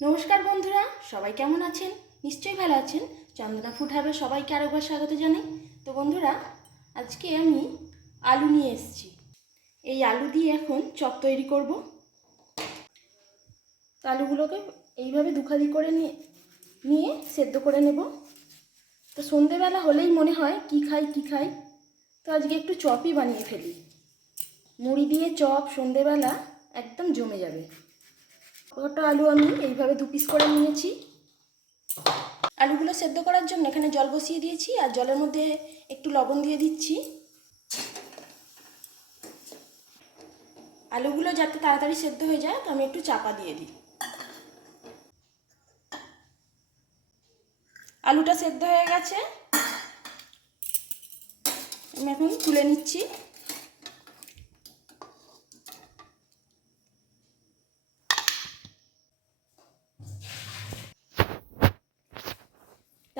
নমস্কার বন্ধুরা, সবাই কেমন আছেন? নিশ্চয়ই ভালো আছেন। চন্দনা ফুড হাবে সবাইকে আরেকবার স্বাগত জানাই। তো বন্ধুরা, আজকে আমি আলু নিয়ে এসেছি। এই আলু দিয়ে এখন চপ তৈরি করব। তো আলুগুলোকে এইভাবে দুখালি করে নিয়ে সেদ্ধ করে নেব। তো সন্ধেবেলা হলেই মনে হয় কি খাই। তো আজকে একটু চপই বানিয়ে ফেলি। মুড়ি দিয়ে চপ সন্ধেবেলা একদম জমে যাবে। কটা আলু আমি এইভাবে দু পিস করে নিয়েছি। আলুগুলো সেদ্ধ করার জন্য এখানে জল বসিয়ে দিয়েছি, আর জলের মধ্যে একটু লবণ দিয়ে দিচ্ছি। আলুগুলো যাতে তাড়াতাড়ি সেদ্ধ হয়ে যায়, তো আমি একটু চাপা দিয়ে দিই। আলুটা সেদ্ধ হয়ে গেছে, আমি এখন তুলে নিচ্ছি।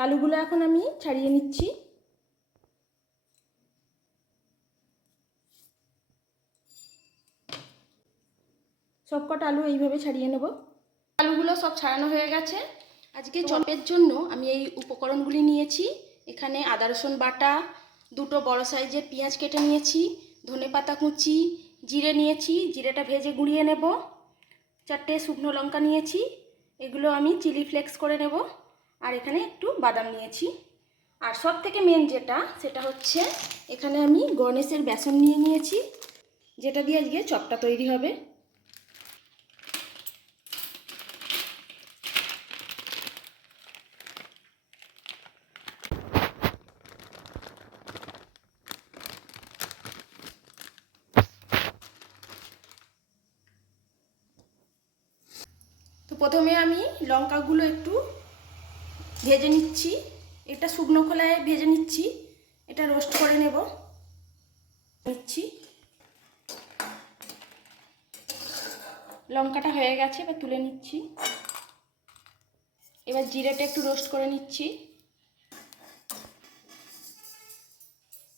আলুগুলো এখন আমি ছাড়িয়ে নিচ্ছি। সবকটা আলু এইভাবে ছাড়িয়ে নেব। আলুগুলো সব ছাড়ানো হয়ে গেছে। আজকে চপের জন্য আমি এই উপকরণগুলি নিয়েছি। এখানে আদা রসুন বাটা, দুটো বড় সাইজের পেঁয়াজ কেটে নিয়েছি, ধনেপাতা কুচি, জিরে নিয়েছি, জিরেটা ভেজে গুঁড়িয়ে নেব, 4টে শুকনো লঙ্কা নিয়েছি, এগুলো আমি চিলি ফ্লেক্স করে নেব, আর এখানে একটু বাদাম নিয়েছি। আর সব থেকে মেন সেটা হচ্ছে এখানে আমি গণেশের বেসন নিয়ে নিয়েছি, যেটা দিয়ে আজকে চপটা তৈরি হবে। তো প্রথমে আমি লঙ্কাগুলো একটু ভেজে নিচ্ছি। এটা শুকনো খোলায় ভেজে নিচ্ছি, এটা রোস্ট করে নেব। লঙ্কাটা হয়ে গেছে, এবার তুলে নিচ্ছি। এবার জিরেটা একটু রোস্ট করে নিচ্ছি।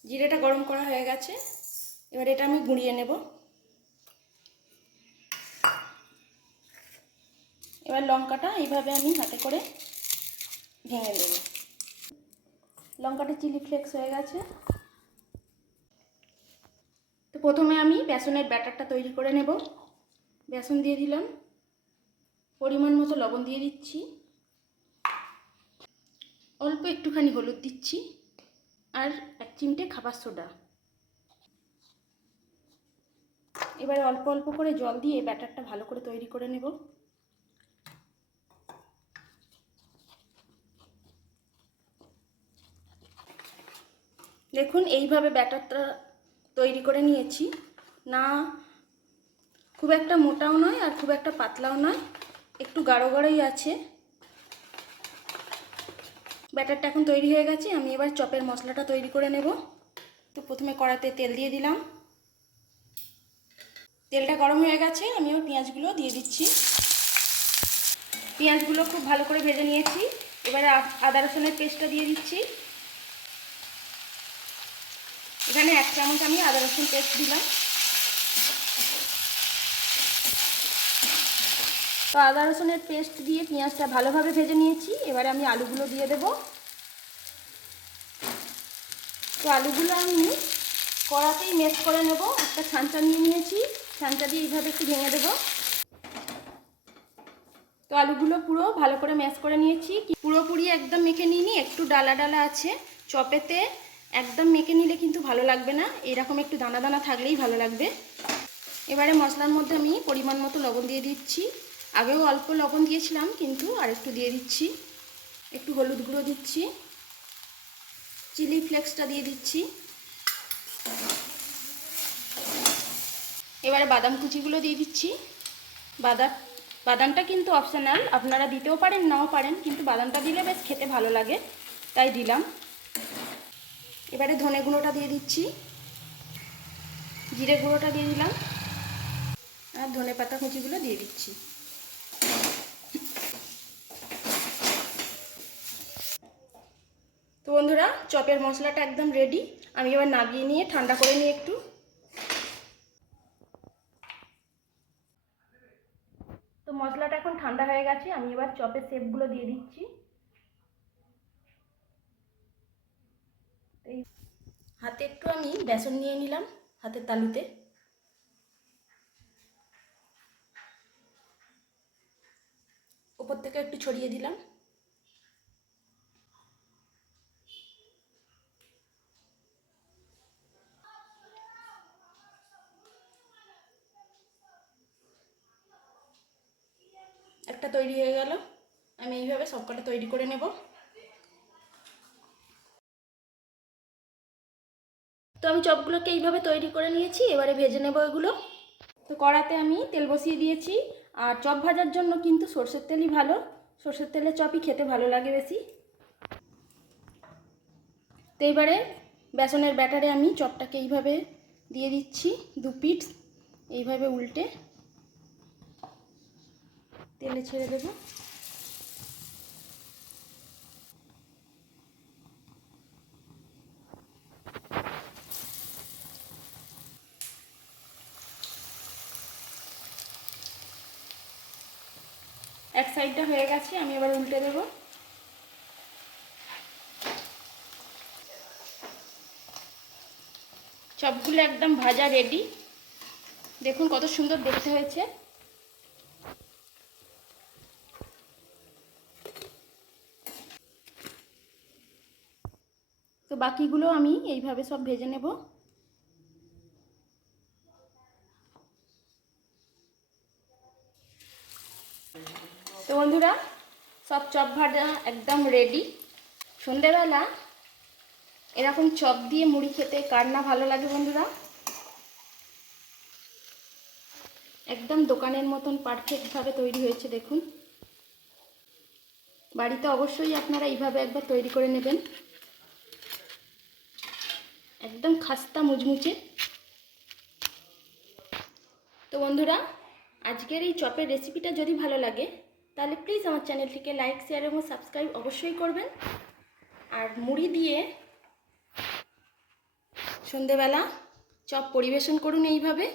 জিরেটা গরম করা হয়ে গেছে, এবার এটা আমি গুঁড়িয়ে নেব। এবার লঙ্কাটা এইভাবে আমি হাতে করে ভেঙে দেব। লঙ্কাটা চিলি ফ্লেক্স হয়ে গেছে। তো প্রথমে আমি বেসনের ব্যাটারটা তৈরি করে নেব। বেসন দিয়ে দিলাম, পরিমাণ মতো লবণ দিয়ে দিচ্ছি, অল্প একটুখানি হলুদ দিচ্ছি, আর 1 চিমটে খাবার সোডা। এবারে অল্প অল্প করে জল দিয়ে ব্যাটারটা ভালো করে তৈরি করে নেব। দেখুন এইভাবে ব্যাটারটা তৈরি করে নিয়েছি। না খুব একটা মোটাও নয় আর খুব একটা পাতলাও নয়, একটু গাঢ় গাঢ়ই আছে। ব্যাটারটা এখন তৈরি হয়ে গেছে, আমি এবার চপের মশলাটা তৈরি করে নেব। তো প্রথমে কড়াতে তেল দিয়ে দিলাম। তেলটা গরম হয়ে গেছে, আমি ওর পেঁয়াজগুলো দিয়ে দিচ্ছি। পেঁয়াজগুলো খুব ভালো করে ভেজে নিয়েছি। এবারে আদা রসুনের পেস্টটা দিয়ে দিচ্ছি। এখানে 1 চামচ আমি আদা রসুন পেস্ট দিলাম। তো আদা রসুনের পেস্ট দিয়ে পেঁয়াজটা ভালোভাবে ভেজে নিয়েছি। এবারে আমি আলুগুলো দিয়ে দেব। তো আলুগুলো আমি কড়াতেই ম্যাশ করে নেব। একটা ছাঁচা নিয়ে নিয়েছি, ছাঁচা দিয়ে এইভাবে একটু ভেঙে দেব। তো আলুগুলো পুরো ভালো করে ম্যাশ করে নিয়েছি। পুরোপুরি একদম মেখে নিইনি, একটু ডালা ডালা আছে। চপেতে একদম মেখে নিলে কিন্তু ভালো লাগবে না, এরকম একটু দানা দানা থাকলেই ভালো লাগবে। এবারে মশলার মধ্যে আমি পরিমাণ মতো লবণ দিয়ে দিচ্ছি। আগেও অল্প লবণ দিয়েছিলাম, কিন্তু আরেকটু দিয়ে দিচ্ছি। একটু হলুদ গুঁড়ো দিচ্ছি, চিলি ফ্লেক্সটা দিয়ে দিচ্ছি। এবারে বাদাম কুচিগুলো দিয়ে দিচ্ছি। বাদামটা কিন্তু অপশনাল, আপনারা দিতেও পারেন নাও পারেন, কিন্তু বাদামটা দিলে বেশ খেতে ভালো লাগে, তাই দিলাম। এবারে ধনে গুঁড়োটা দিয়ে দিচ্ছি, জিরে গুঁড়োটা দিয়ে দিলাম, আর ধনে পাতা কুচিগুলো দিয়ে দিচ্ছি। তো বন্ধুরা, চপের মশলাটা একদম রেডি। আমি এবার নামিয়ে নিয়ে ঠান্ডা করে নিই একটু। তো মশলাটা এখন ঠান্ডা হয়ে হয়ে গেছে, আমি এবার চপের শেপগুলো দিয়ে দিচ্ছি। এই হাতে একটু আমি বেসন নিয়ে নিলাম, হাতের তালুতে। উপর থেকে একটু ছড়িয়ে দিলাম। একটা তৈরি হয়ে গেল। আমি এইভাবে সবকটা তৈরি করে নেব। তো আমি চপগুলোকে এইভাবে তৈরি করে নিয়েছি, এবারে ভেজে নেব এগুলো। তো কড়াতে আমি তেল বসিয়ে দিয়েছি, আর চপ ভাজার জন্য কিন্তু সরষের তেলই ভালো। সরষের তেলের চপই খেতে ভালো লাগে বেশি। তো এবারে বেসনের ব্যাটারে আমি চপটাকে এইভাবে দিয়ে দিচ্ছি, দু পিঠ এইভাবে উল্টে তেলে ছেড়ে দেব। এক সাইডটা হয়ে গেছে, আমি এবার উল্টে দেব। চপগুলো একদম ভাজা রেডি। দেখুন কত সুন্দর দেখতে হয়েছে। তো বাকিগুলো আমি এইভাবে সব ভেজে নেব। তো বন্ধুরা, সব চপ ভাজা একদম রেডি। সন্ধেবেলা এরকম চপ দিয়ে মুড়ি খেতে কার না ভালো লাগে বন্ধুরা। একদম দোকানের মতন পারফেক্টভাবে তৈরি হয়েছে দেখুন। বাড়িতে অবশ্যই আপনারা এইভাবে একবার তৈরি করে নেবেন। একদম খাস্তা মুচমুচে। তো বন্ধুরা, আজকের এই চপের রেসিপিটা যদি ভালো লাগে তাহলে প্লিজ আমার চ্যানেলটিকে লাইক, শেয়ার এবং সাবস্ক্রাইব অবশ্যই করবেন। আর মুড়ি দিয়ে সন্ধেবেলা চপ পরিবেশন করুন এইভাবে।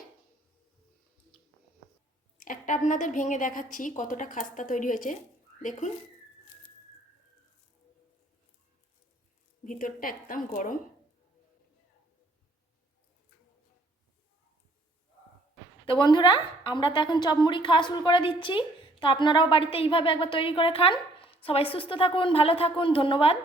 একটা আপনাদের ভেঙে দেখাচ্ছি কতটা খাস্তা তৈরি হয়েছে দেখুন। ভিতরটা একদম গরম। তো বন্ধুরা, আমরা তো এখন চপ মুড়ি খাওয়া শুরু করে দিচ্ছি। তো আপনারাও বাড়িতে এইভাবে একবার তৈরি করে খান। সবাই সুস্থ থাকুন, ভালো থাকুন, ধন্যবাদ।